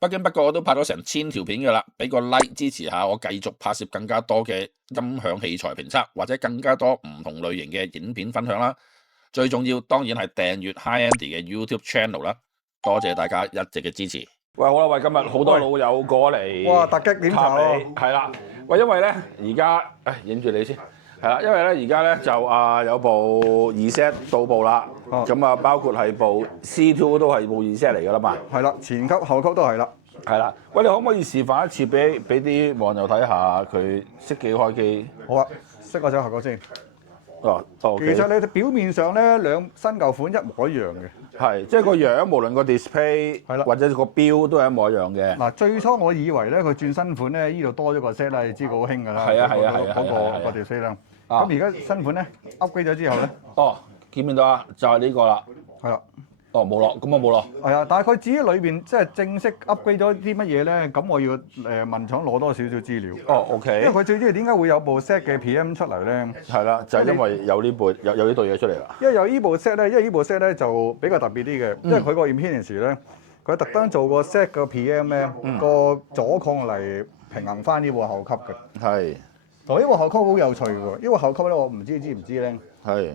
不經不覺我都拍咗成1000條片㗎啦，俾個 like 支持下我繼續拍攝更加多嘅音響器材評測，或者更加多唔同類型嘅影片分享啦。最重要當然係訂閱 Hi Andy 嘅 YouTube channel 啦。多謝大家一直嘅支持。喂，好啦，喂，今日好多老友過嚟，哇，突擊點查喎？係啦，喂，因為咧而家影住你先，係啦，因為咧而家咧就有部2Z到步啦，咁啊包括係部 C2 都係部2Z嚟㗎啦嘛。係啦，前級後級都係啦。係啦，喂，你可唔可以示範一次俾啲網友睇下佢熄機開機？好啊，熄個手後個先。哦，其實你表面上咧新舊款一模一樣嘅。係，即係個樣，無論個 display 係啦或者個標都係一模一樣嘅。嗱，最初我以為咧佢轉新款咧，呢度多咗個 set 啦，你知佢好興㗎啦。係啊嗰個 display 啦。咁而家新款咧 upgrade 咗之後咧，哦，見唔見到啊？就係呢個啦。係啦。哦，冇落，咁啊冇落。係啊，但係佢至於裏邊即係正式 upgrade 咗啲乜嘢咧？咁我要問廠攞多少少資料。哦，OK。因為佢最主要點解會有部 set 嘅 PM 出嚟咧？係啦，就係因為有呢部有呢對嘢出嚟啦。因為有呢部 set 咧，因為呢部 set 咧就比較特別啲嘅，因為佢個 impedance 咧，佢特登做個 set 個 PM 咧個阻抗嚟平衡翻呢部後級嘅。係。同呢部後級好有趣喎，呢部後級咧我唔知你知唔知咧？係。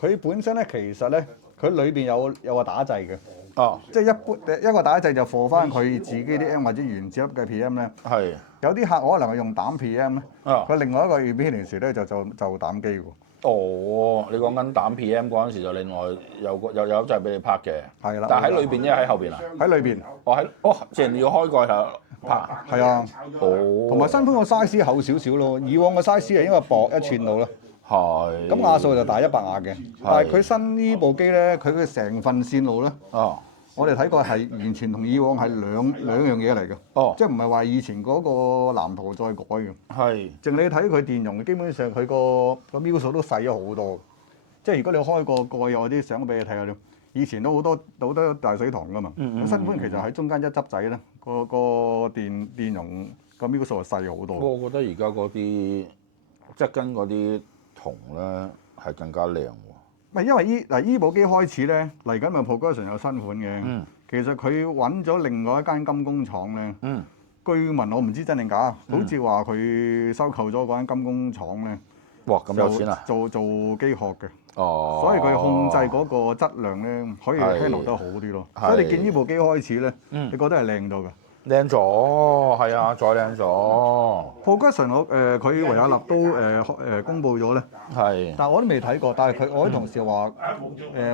佢本身咧其實咧，佢裏邊有個打掣嘅。哦。即係一個打掣就放翻佢自己啲 M 或者原子粒嘅 PM 咧。係。有啲客可能係用膽 PM 咧。啊。佢另外一個 impedance 咧就膽機喎。哦，你講緊膽 PM 嗰陣時就另外有掣俾你拍嘅。係啦。但係喺裏邊啫，喺後邊啊？喺裏邊。即係你要開蓋頭拍。係啊。哦。同埋新款個 size 厚少少咯，以往個 size 係應該薄1寸到啦。係。咁瓦數就大100瓦嘅，但係佢新呢部機咧，佢嘅成份線路咧，我哋睇過係完全同以往係兩樣嘢嚟嘅。即係唔係話以前嗰個藍圖再改嘅。係。淨你睇佢電容，基本上佢個秒數都細咗好多。即係如果你開個蓋，有啲相俾你睇下，以前都好多大水塘噶嘛。新款其實喺中間一執仔咧，個電容個秒數係細好多。我覺得而家嗰啲側跟嗰啲銅咧係更加靚喎。唔係因為依部機開始咧嚟緊咪 Progression 有新款嘅。其實佢揾咗另外一間金工廠咧。據聞我唔知真定假，好似話佢收購咗嗰間金工廠咧。哇！咁有錢啊！做機殼嘅。哦。所以佢控制嗰個質量咧，可以 handle 得好啲咯。所以你見呢部機開始咧，你覺得係靚到㗎？靚咗，係啊，再靚咗。Progression 佢維也納都公佈咗咧。係。但係我都未睇過，但係我啲同事話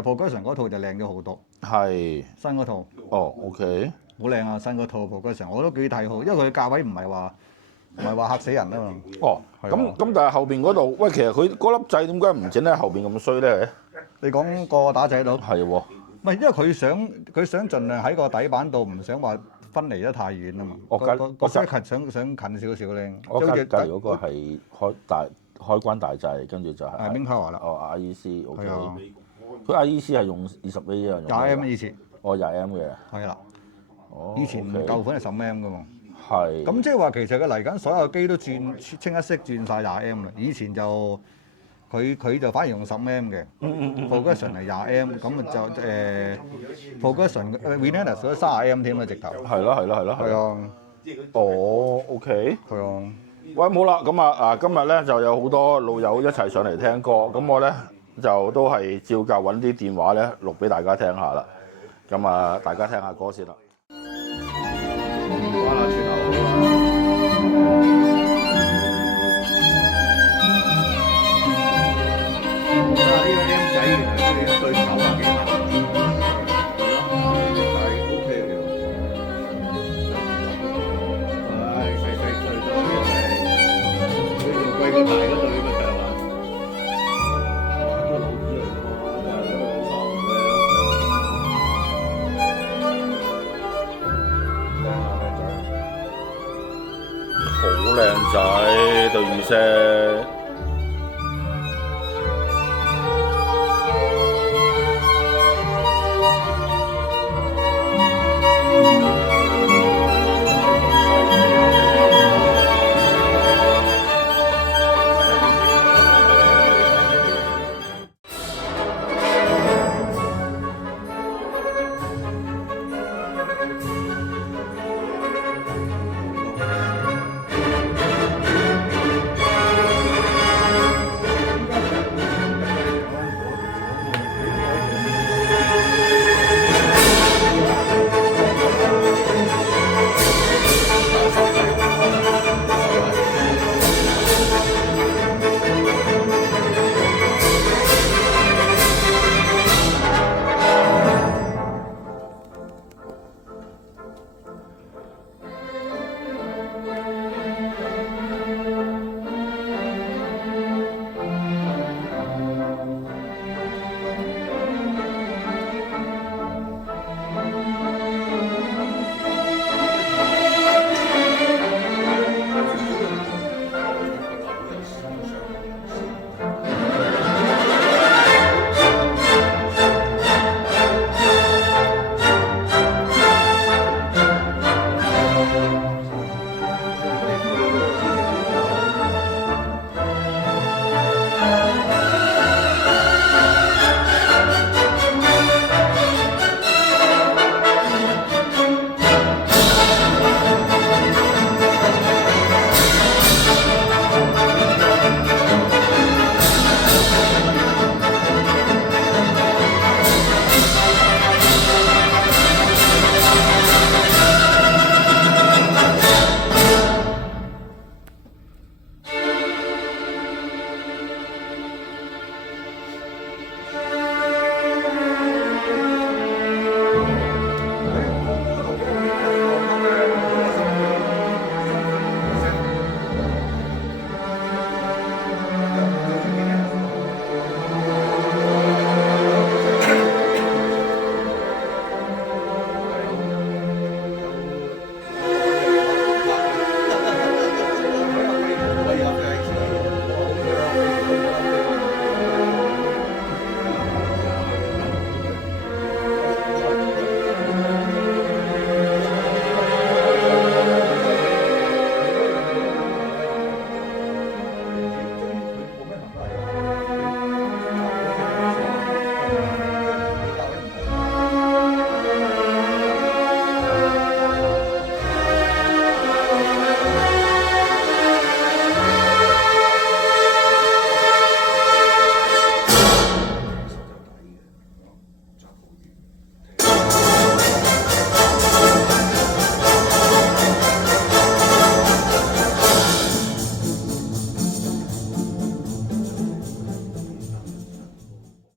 Progression 嗰套就靚咗好多。係。新嗰套。哦 ，OK。好靚啊！新嗰套 Progression 我都幾睇好，因為佢價位唔係話嚇死人啊嘛。哦。咁但係後邊嗰度，喂，其實佢嗰粒掣點解唔整喺後邊咁衰咧？你講個打仔度？係喎。唔係，因為佢想盡量喺個底板度，唔想話分離得太遠啊嘛。個 circuit 想近少少咧。我隔離嗰個係開關大掣，跟住就係。Main Power 啦。IEC，OK。佢 IEC 係用20V 啊。20M 以前。20M 嘅。係啦。以前舊款係10M 噶嘛。係。咁即係話其實佢嚟緊所有機都清一色轉晒20M 啦。以前就佢就反而用10M 嘅。Progression 係20M，咁啊就Progression Relentless 都30M 添啦，直頭。係咯。係啊。哦，OK。係啊。喂，冇啦，咁啊今日咧就有好多老友一齊上嚟聽歌，咁我咧就都係照舊揾啲電話咧錄俾大家聽下啦。咁啊，大家聽下歌先啦。哇！轉頭好啊！呢個 M 仔原來都要對90幾萬。係 OK 嘅。係細對都係，佢仲貴過大嗰對乜㗎嘛？都老子嚟㗎喎，好靚仔對2Z。